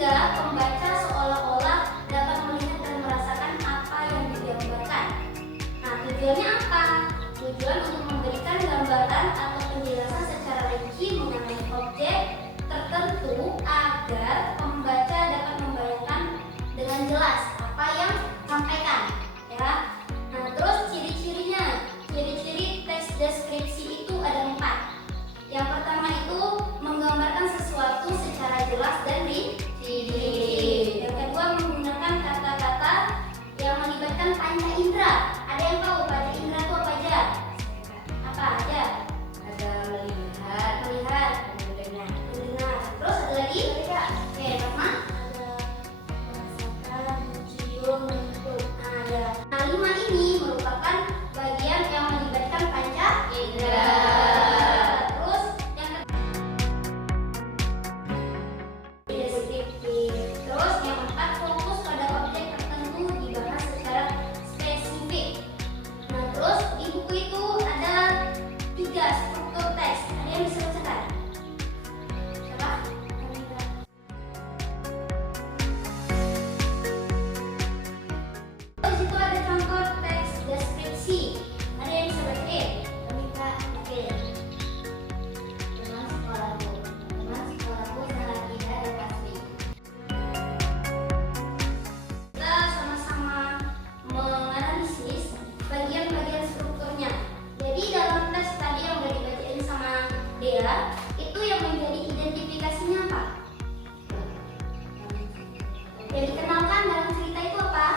sehingga pembaca seolah-olah dapat melihat dan merasakan apa yang digambarkan. Nah, tujuannya apa? Tujuan untuk memberikan gambaran atau penjelasan secara rinci mengenai objek tertentu agar pembaca dapat membayangkan dengan jelas apa yang disampaikan, ya. Nah, terus ciri-cirinya, ciri-ciri teks deskripsi itu ada 4. Yang pertama itu menggambarkan sesuatu secara jelas dan rinci. Yang kedua menggunakan kata-kata yang melibatkan panca indera. Ada yang tahu panca indera itu apa aja? Apa aja? Ada melihat, Melihat, mendengar, mendengar. Terus ada lagi? Oke, Fatma? merasakan, mencium, menyentuh. Ada. Nah, 5 ini merupakan bagian yang melibatkan panca indera. Terus yang deskriptif. Terus yang 4 fokus pada objek tertentu dibahas secara spesifik. Nah, terus di buku itu ada 3 struktur teks. Ada yang bisa bacakan? Siapa? Di situ ada contoh teks deskripsi. Ada yang bisa bacain? Oke. Teman sekolahku, teman sekolahku sangat indah dan asli. Kita sama-sama menganalisis bagian-bagian strukturnya. Jadi dalam teks tadi yang udah dibacain sama Dea, itu yang menjadi identifikasinya apa? Yang dikenalkan dalam cerita itu apa?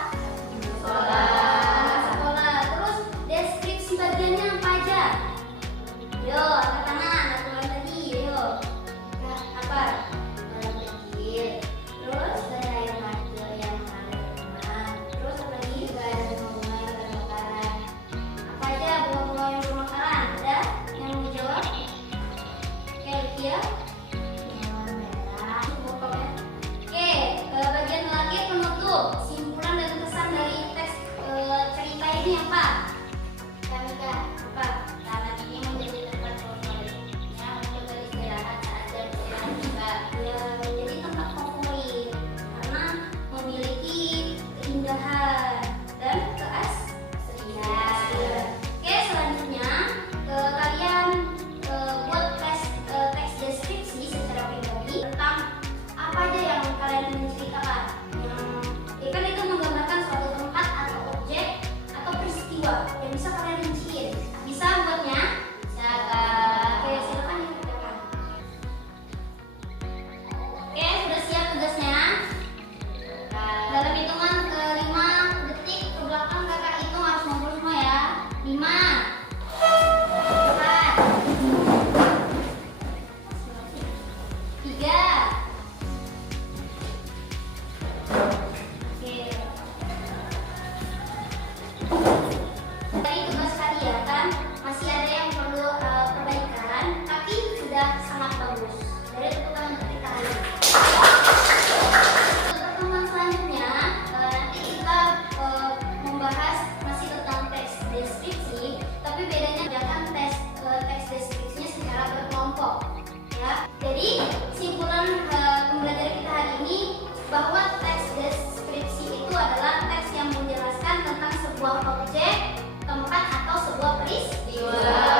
Anak sekolah. Terus deskripsi bagiannya apa aja? Yo, angkat tangan, aku mulai tadi. Yo. Apa? Orang kecil, Terus saya kecil yang mengalir teman. terus apa lagi? Juga ada bunga dan makanan. Apa aja bunga-bunga yang bermekaran? Ada yang mau jawab? Kayak dia? Yang merah, Pokoknya. Oke, bagian terakhir penutup. Simpulan dan kesan dari teks cerita ini apa? Kamika. Apa? Taman ini menjadi tempat favoritnya untuk beristirahat saat jam istirahat tiba. Ya, menjadi tempat favorit karena memiliki keindahan dan keaslian. Oke, selanjutnya kalian buat teks deskripsi secara pribadi tentang apa aja yang kalian ingin ceritakan. Ya kan itu menggambarkan suatu tempat atau objek atau peristiwa yang bisa kalian rinciin. Bisa buatnya? Oke, silakan dikerjakan. Oke, sudah siap tugasnya? Dalam hitungan ke-5 detik ke belakang kakak hitung harus ngumpul semua ya. 5 4 3 Oke. Dari tugas kalian kan masih ada yang perlu perbaikan, tapi sudah sangat bagus. Dari tepuk tangan untuk kita hari ini. Untuk pertemuan selanjutnya nanti kita membahas masih tentang teks deskripsi, tapi bedanya jangan teks deskripsinya secara berkelompok, ya. Jadi kesimpulan pembelajaran kita hari ini bahwa teks deskripsi itu adalah teks yang menjelaskan tentang sebuah objek, tempat atau sebuah peristiwa.